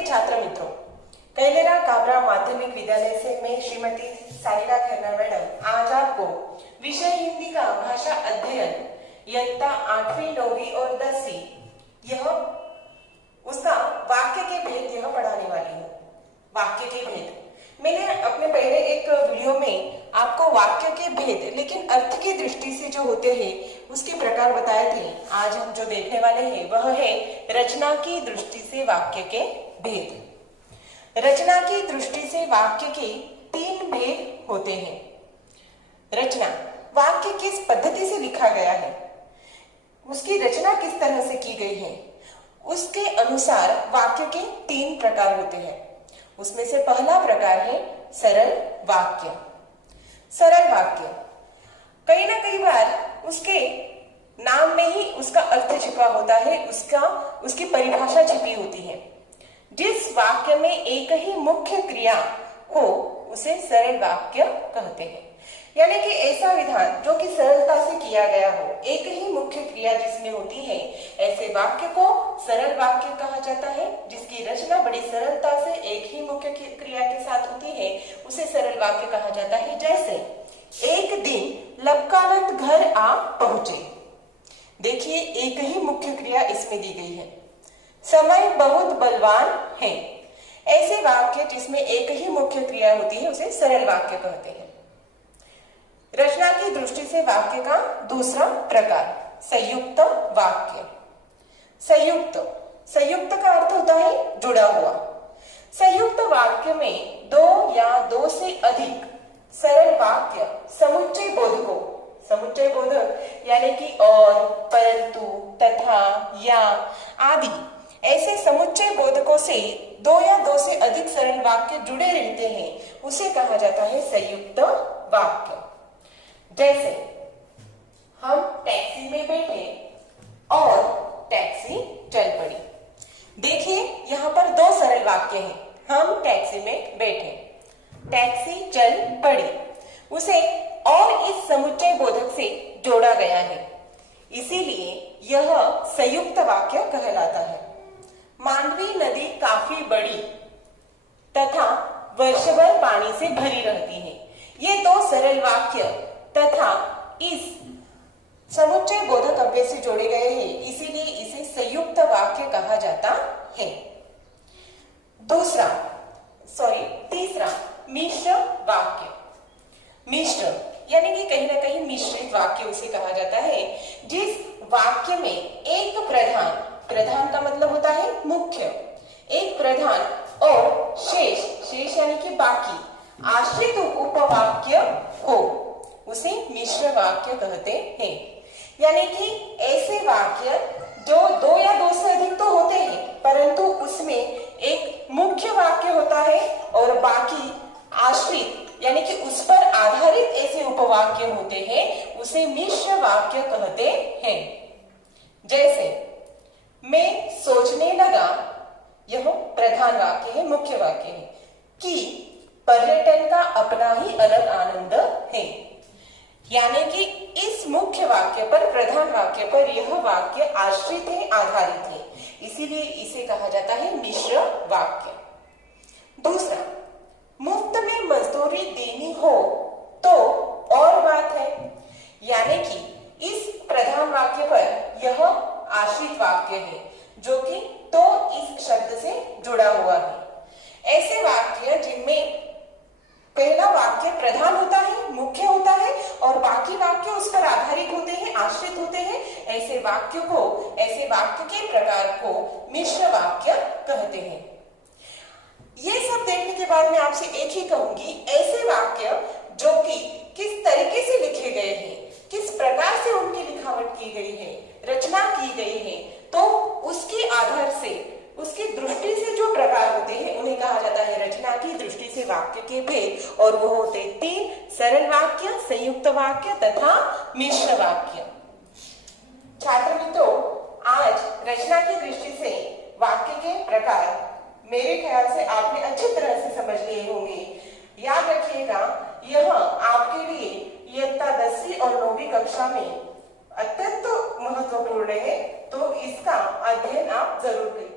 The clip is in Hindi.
नमस्ते छात्र मित्रों, कैलेरा काबरा माध्यमिक विद्यालय से मैं श्रीमती सारिका खन्ना मैडम आज आपको विषय हिंदी का भाषा अध्ययन इयत्ता 8वीं 9वीं और 10वीं यह उसका वाक्य के भेद यह पढ़ाने वाली हूँ। वाक्य के भेद मैंने अपने पहले एक वीडियो में आपको वाक्य के भेद लेकिन अर्थ की दृष्टि से जो होते हैं उसके प्रकार बताए थे। आज हम जो देखने वाले हैं वह है रचना की दृष्टि से वाक्य के भेद। रचना की दृष्टि से वाक्य के 3 भेद होते हैं। रचना, वाक्य किस पद्धति से लिखा गया है, उसकी रचना किस तरह से की गई है, उसके अनुसार वाक्य के 3 प्रकार होते हैं। उसमें से पहला प्रकार है सरल वाक्य। सरल वाक्य कई ना कई बार उसके नाम में ही उसका अर्थ छिपा होता है, उसकी परिभाषा छिपी होती है। जिस वाक्य में एक ही मुख्य क्रिया हो उसे सरल वाक्य कहते हैं। यानी कि ऐसा विधान जो कि सरलता से किया गया हो, एक ही मुख्य क्रिया जिसमें होती है, ऐसे वाक्य को सरल वाक्य कहा जाता है। जिसकी रचना बड़ी सरलता से एक ही मुख्य क्रिया के साथ होती है उसे सरल वाक्य कहा जाता है। जैसे एक दिन लबकानंद घर आ पहुंचे। देखिए एक ही मुख्य क्रिया इसमें दी गई है। समय बहुत बलवान है। ऐसे वाक्य जिसमें एक ही मुख्य क्रिया होती है उसे सरल वाक्य कहते हैं। रचना की दृष्टि से वाक्य का दूसरा प्रकार संयुक्त वाक्य। संयुक्त का अर्थ होता है जुड़ा हुआ। संयुक्त वाक्य में 2 या 2 से अधिक सरल वाक्य समुच्चय बोधक यानी कि और, परंतु, तथा, या आदि ऐसे समुच्चय बोधकों से 2 या 2 से अधिक सरल वाक्य जुड़े रहते हैं उसे कहा जाता है संयुक्त वाक्य। जैसे हम टैक्सी में बैठे और टैक्सी चल पड़ी। देखिए यहाँ पर 2 सरल वाक्य हैं। हम टैक्सी में बैठे, टैक्सी चल पड़ी, उसे और इस समुच्चय बोधक से जोड़ा गया है, इसीलिए यह संयुक्त वाक्य कहलाता है। मांडवी नदी काफी बड़ी तथा वर्षभर पानी से भरी रहती है। ये 2 सरल वाक्य तथा इस समुच्चय बोधक अव्यय से जोड़े गए हैं, इसीलिए इसे संयुक्त वाक्य कहा जाता है। तीसरा मिश्र वाक्य। मिश्र यानी कि कहीं ना कहीं मिश्रित वाक्य उसे कहा जाता है। जिस वाक्य में एक प्रधान का मतलब होता है मुख्य, एक प्रधान और शेष यानी कि बाकी आश्रित उपवाक्य हो उसे मिश्र वाक्य कहते हैं। यानी कि ऐसे वाक्य जो 2 या 2 से अधिक तो होते हैं परंतु उसमें एक मुख्य वाक्य होता है और बाकी आश्रित यानी कि उस पर आधारित ऐसे उपवाक्य होते हैं, उसे मिश्र वाक्य कहते हैं। जैसे मैं सोचने लगा, यह प्रधान वाक्य है, मुख्य वाक्य है, कि पर्यटन का अपना ही अलग आनंद है। यानी कि इस मुख्य वाक्य पर, प्रधान वाक्य पर यह वाक्य आश्रित है, आधारित है, इसीलिए इसे कहा जाता है मिश्र वाक्य। दूसरा, मुफ्त में मजदूरी देनी हो तो और बात है। यानी कि इस प्रधान वाक्य पर यह आश्रित वाक्य है जो कि तो इस शब्द से जुड़ा हुआ है। ऐसे वाक्य जिनमें पहला वाक्य प्रधान होता है, मुख्य होता है और बाकी वाक्य उस पर आधारित होते हैं, आश्रित होते हैं, ऐसे वाक्य के प्रकार को मिश्र वाक्य कहते हैं। ये सब देखने के बाद मैं आपसे एक ही कहूंगी, ऐसे वाक्य जो कि किस तरीके से लिखे गए हैं, किस प्रकार से उनकी लिखावट की गई है, रचना की गई है, तो उसके आधार से, उसकी दृष्टि से जो प्रकार होते हैं उन्हें कहा जाता है रचना की दृष्टि से वाक्य के भेद। और वो होते 3 सरल वाक्य, संयुक्त वाक्य तथा मिश्र वाक्य। छात्र मित्रों, आज रचना की दृष्टि से वाक्य के प्रकार मेरे ख्याल से आपने अच्छी तरह से समझ लिए होंगे। याद रखिएगा, यह आपके लिए इयत्ता 10वीं और 9वीं कक्षा में अत्यंत महत्वपूर्ण है, तो इसका अध्ययन आप जरूर करिए।